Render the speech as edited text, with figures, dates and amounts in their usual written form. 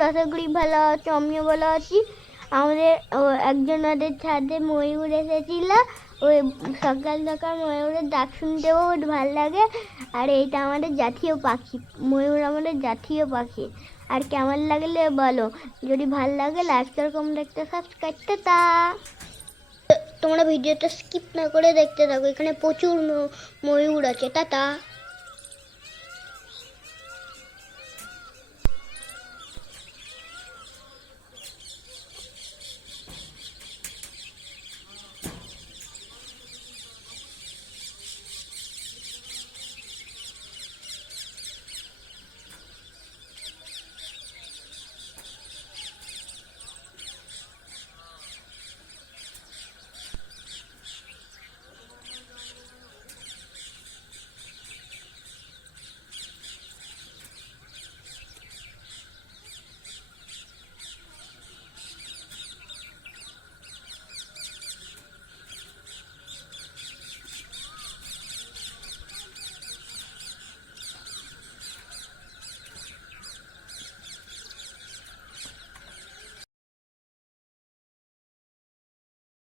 তোমরা আশা করি ভালো আছো, আমিও ভালো আছি। আমাদের একজনের ছাদে ময়ূর এসেছিল। ওই সকাল সকাল ময়ূরের ডাক শুনতেও বহুত ভালো লাগে। আর এইটা আমাদের জাতীয় পাখি, ময়ূর আমাদের জাতীয় পাখি। আর কেমন লাগলে বলো, যদি ভালো লাগে লাইক শেয়ার কমেন্ট একটা সাবস্ক্রাইব। টাটা। তোমরা ভিডিওটা স্কিপ না করে দেখতে থাকো, এখানে প্রচুর ময়ূর আছে। টাটা।